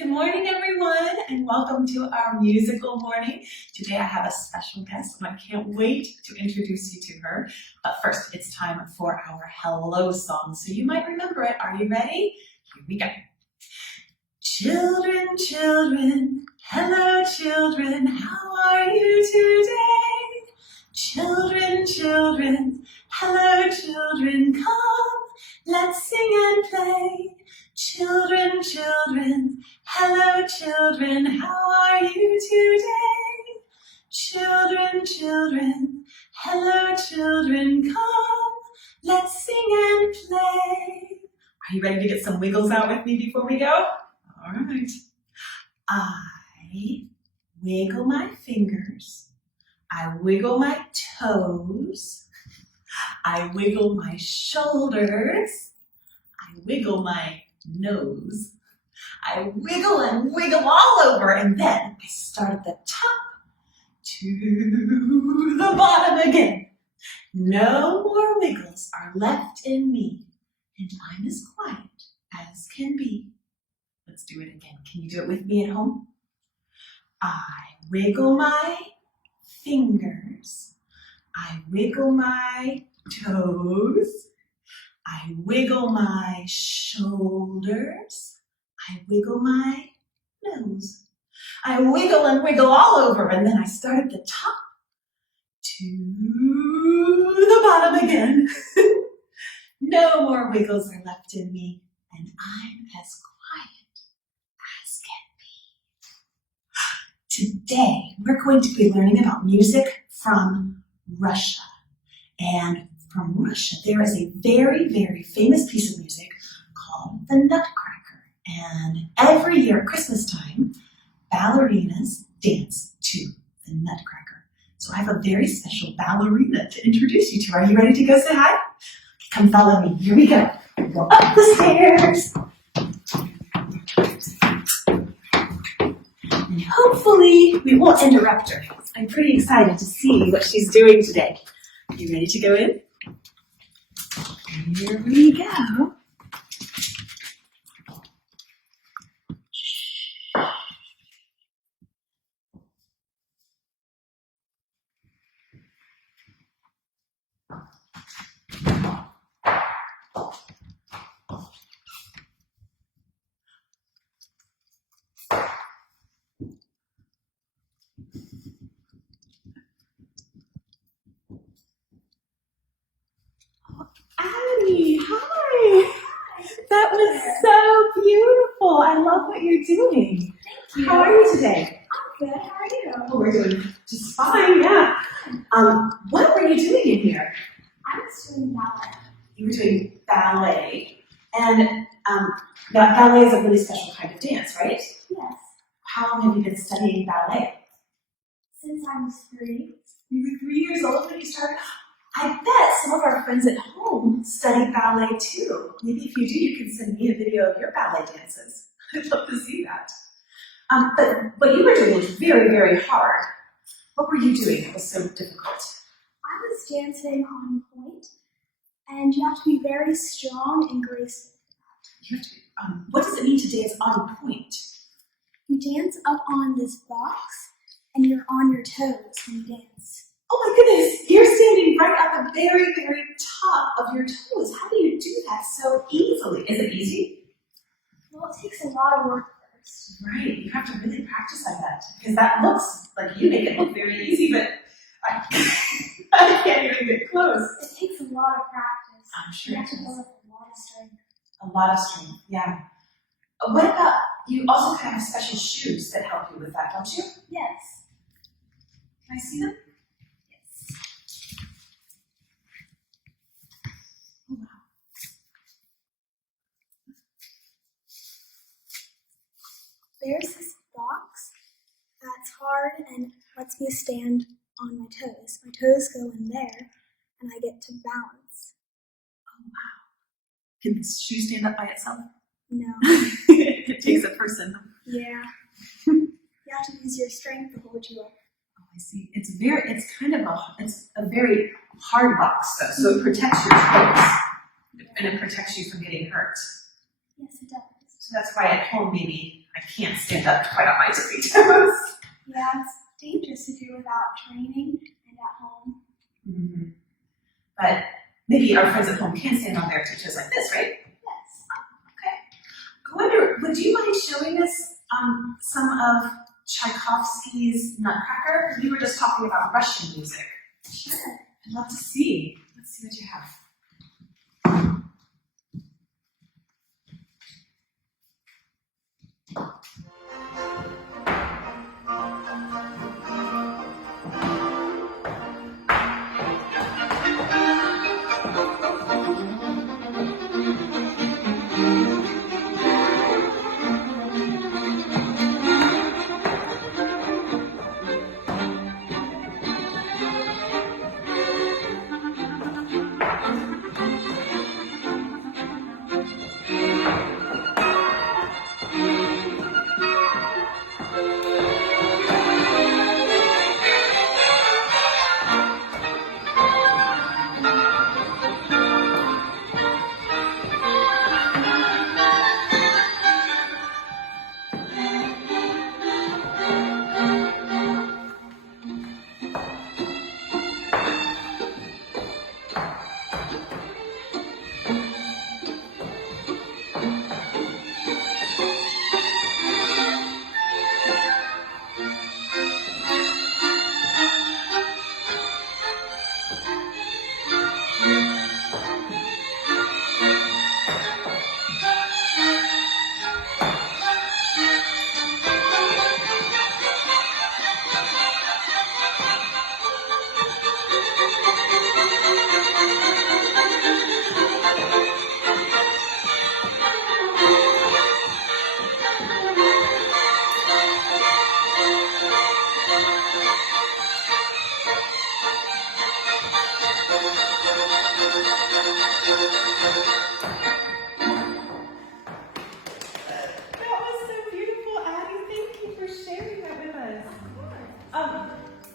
Good morning, everyone, and welcome to our musical morning. Today I have a special guest, and I can't wait to introduce you to her. But first, it's time for our hello song, so you might remember it. Are you ready? Here we go. Children, children, hello, children, how are you today? Children, children, hello, children, come, let's sing and play. Children, children, hello, children, how are you today? Children, children, hello, children, come, let's sing and play. Are you ready to get some wiggles out with me before we go? All right. I wiggle my fingers. I wiggle my toes. I wiggle my shoulders. I wiggle my nose. I wiggle and wiggle all over, and then I start at the top to the bottom again. No more wiggles are left in me, and I'm as quiet as can be. Let's do it again. Can you do it with me at home? I wiggle my fingers. I wiggle my toes. I wiggle my shoulders. I wiggle my nose. I wiggle and wiggle all over, and then I start at the top to the bottom again. No more wiggles are left in me, and I'm as quiet as can be. Today, we're going to be learning about music from Russia. And from Russia, there is a very, very famous piece of music called the Nutcracker. And every year at Christmas time, ballerinas dance to the Nutcracker. So I have a very special ballerina to introduce you to. Are you ready to go say hi? Come follow me. Here we go. Go up the stairs. And hopefully we won't interrupt her. I'm pretty excited to see what she's doing today. You ready to go in? Here we go. Addie, hi! That was so beautiful. I love what you're doing. Thank you. How are you today? I'm good. How are you? Oh, we're doing just fine, yeah. What were you doing in here? I was doing ballet. You were doing ballet. And now ballet is a really special kind of dance, right? Yes. How long have you been studying ballet? Since I was 3. You were 3 years old when you started? I bet some of our friends at home study ballet too. Maybe if you do, you can send me a video of your ballet dances. I'd love to see that. But what you were doing was very, very hard. What were you doing that was so difficult? I was dancing on point, and you have to be very strong and graceful. You have to. What does it mean to dance on point? You dance up on this box, and you're on your toes when you dance. Oh my goodness, you're standing right at the very, very top of your toes. How do you do that so easily? Is it easy? Well, it takes a lot of work first. Right, you have to really practice on that, because that looks like you make it look very easy, but I can't even get close. It takes a lot of practice. I'm sure You it have to does. build up a lot of strength. A lot of strength, yeah. What about, you also kind of have special shoes that help you with that, don't you? Yes. Can I see them? Oh, wow. There's this box that's hard and lets me stand on my toes. My toes go in there, and I get to balance. Oh, wow. Can the shoe stand up by itself? No. It takes a person. Yeah. You have to use your strength to hold you up. Oh, I see. It's a very hard box though, so it protects your toes and it protects you from getting hurt. Yes, it does. So that's why at home maybe I can't stand up quite on my tippy toes. Yeah, it's dangerous to do without training and at home. Mm-hmm. But maybe our friends at home can stand on their tiptoes like this, right? Yes. Okay. I wonder, would you mind showing us some of Tchaikovsky's Nutcracker? We were just talking about Russian music. Sure. I'd love to see. Let's see what you have.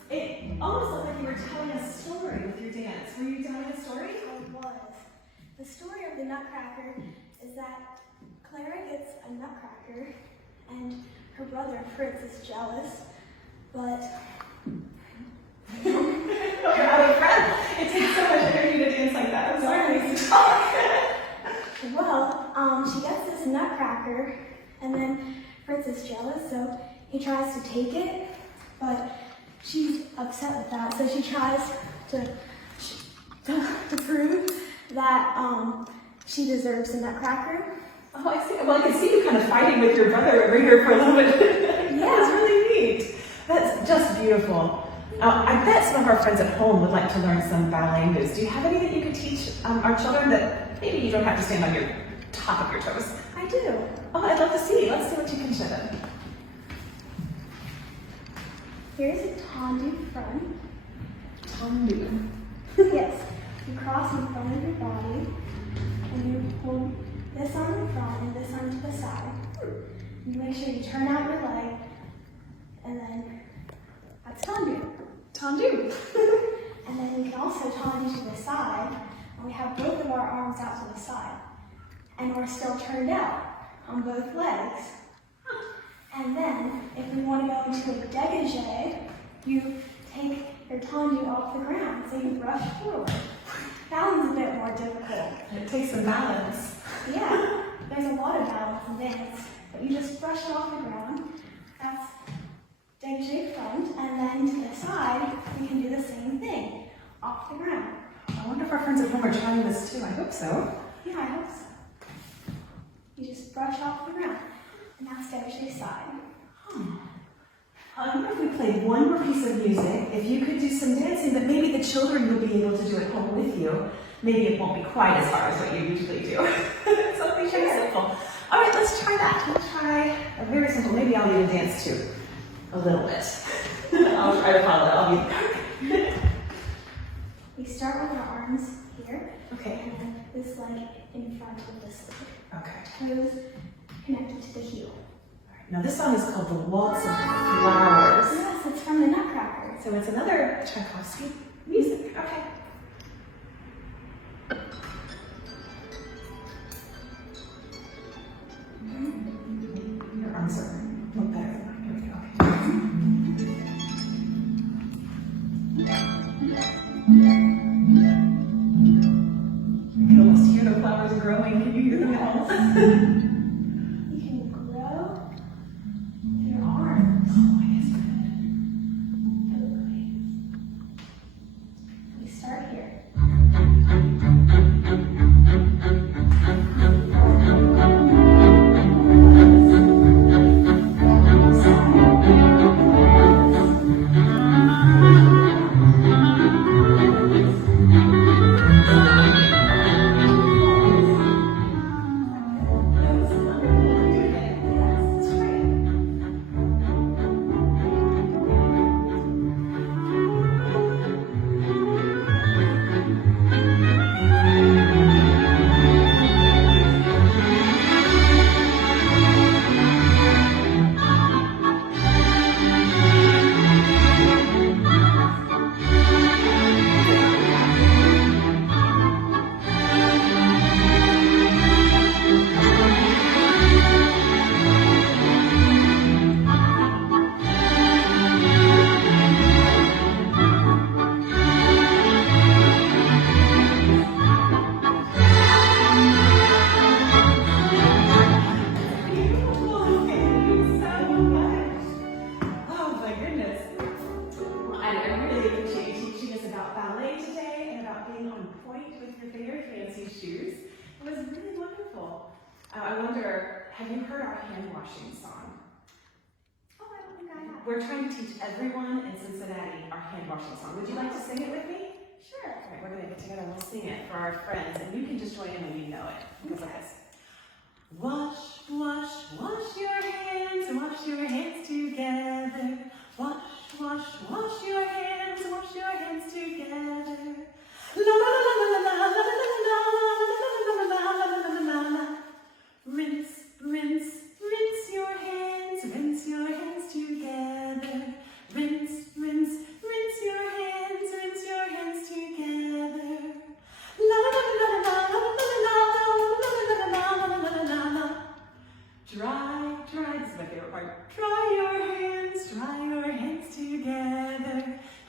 It almost looked like you were telling a story with your dance. Were you telling a story? I was. The story of the Nutcracker is that Clara gets a nutcracker and her brother Fritz is jealous, but You're out of breath. It takes so much energy to dance like that. I'm sorry, I need to talk. well, she gets this nutcracker and then Fritz is jealous, so he tries to take it, but she's upset with that, so she tries to prove that she deserves the nutcracker. Oh, I see. Well, I can see you kind of fighting with your brother over here for a little bit. Yeah. That's really neat. That's just beautiful. I bet some of our friends at home would like to learn some ballet moves. Do you have any that you could teach our children that maybe you don't have to stand on your top of your toes? I do. Oh, I'd love to see. Let's see what you can show them. Here's a tendu front. Tendu. Yes. You cross in front of your body, and you hold this on the front and this on the side. You make sure you turn out your leg, and then that's tendu. Tendu. And then we can also tendu to the side, and we have both of our arms out to the side. And we're still turned out on both legs. And then, if we want to go into a dégagé, you take your tendu off the ground, so you brush forward. That one's a bit more difficult. It takes some balance. Yeah, there's a lot of balance in dance, but you just brush it off the ground. That's dégagé front, and then to the side, we can do the same thing, off the ground. I wonder if our friends at home are trying this too. I hope so. Yeah, I hope so. You just brush off the ground, and that's dégagé side. I wonder if we played one more piece of music, if you could do some dancing that maybe the children will be able to do at home with you. Maybe it won't be quite as hard as what you usually do. Something very simple. All right, let's try that. Let's try a very simple, maybe I'll even dance too, a little bit. I'll try to follow it. I'll be We start with our arms here, okay. and then this leg in front of this leg. Okay. Toes connected to the heel. Now this song is called The Waltz of Flowers. Yes, it's from the Nutcracker. So it's another Tchaikovsky music. Okay. Your arms are You can grow your arms. Oh, I guess good. We start here. I wonder, have you heard our hand washing song? Oh, I don't think I have. We're trying to teach everyone in Cincinnati our hand washing song. Would you like to sing it with me? Sure. All right, we're going to get together and we'll sing it for our friends, and you can just join in when you know it. It goes like this. Wash, wash, wash your hands together. Wash, wash, wash your hands together. La la la la la la la la la la la la la. Rinse, rinse, rinse your hands together. Rinse, rinse, rinse your hands together. La la la la la la la la la la la. Dry, dry, this is my favorite part. Dry your hands together.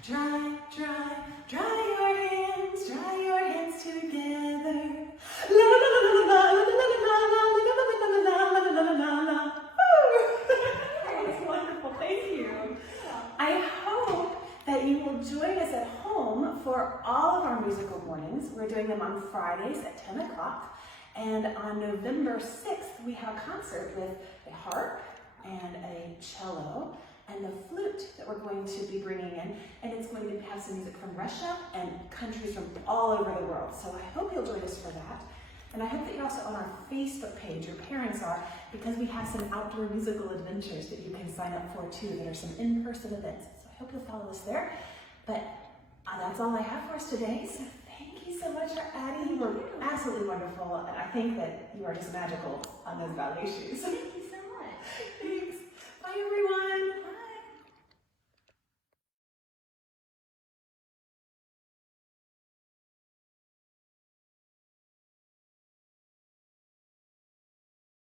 Dry, dry, dry your hands together. La la la la la la la la la la la la. That was wonderful, thank you. I hope that you will join us at home for all of our musical mornings. We're doing them on Fridays at 10 o'clock. And on November 6th, we have a concert with a harp and a cello and the flute that we're going to be bringing in. And it's going to have some music from Russia and countries from all over the world. So I hope you'll join us for that. And I hope that you're also on our Facebook page, your parents are, because we have some outdoor musical adventures that you can sign up for too, that are some in-person events. So I hope you'll follow us there. But that's all I have for us today. So thank you so much, Addie. You were absolutely wonderful. And I think that you are just magical on those ballet shoes. Thank you so much. Thanks. Bye, everyone.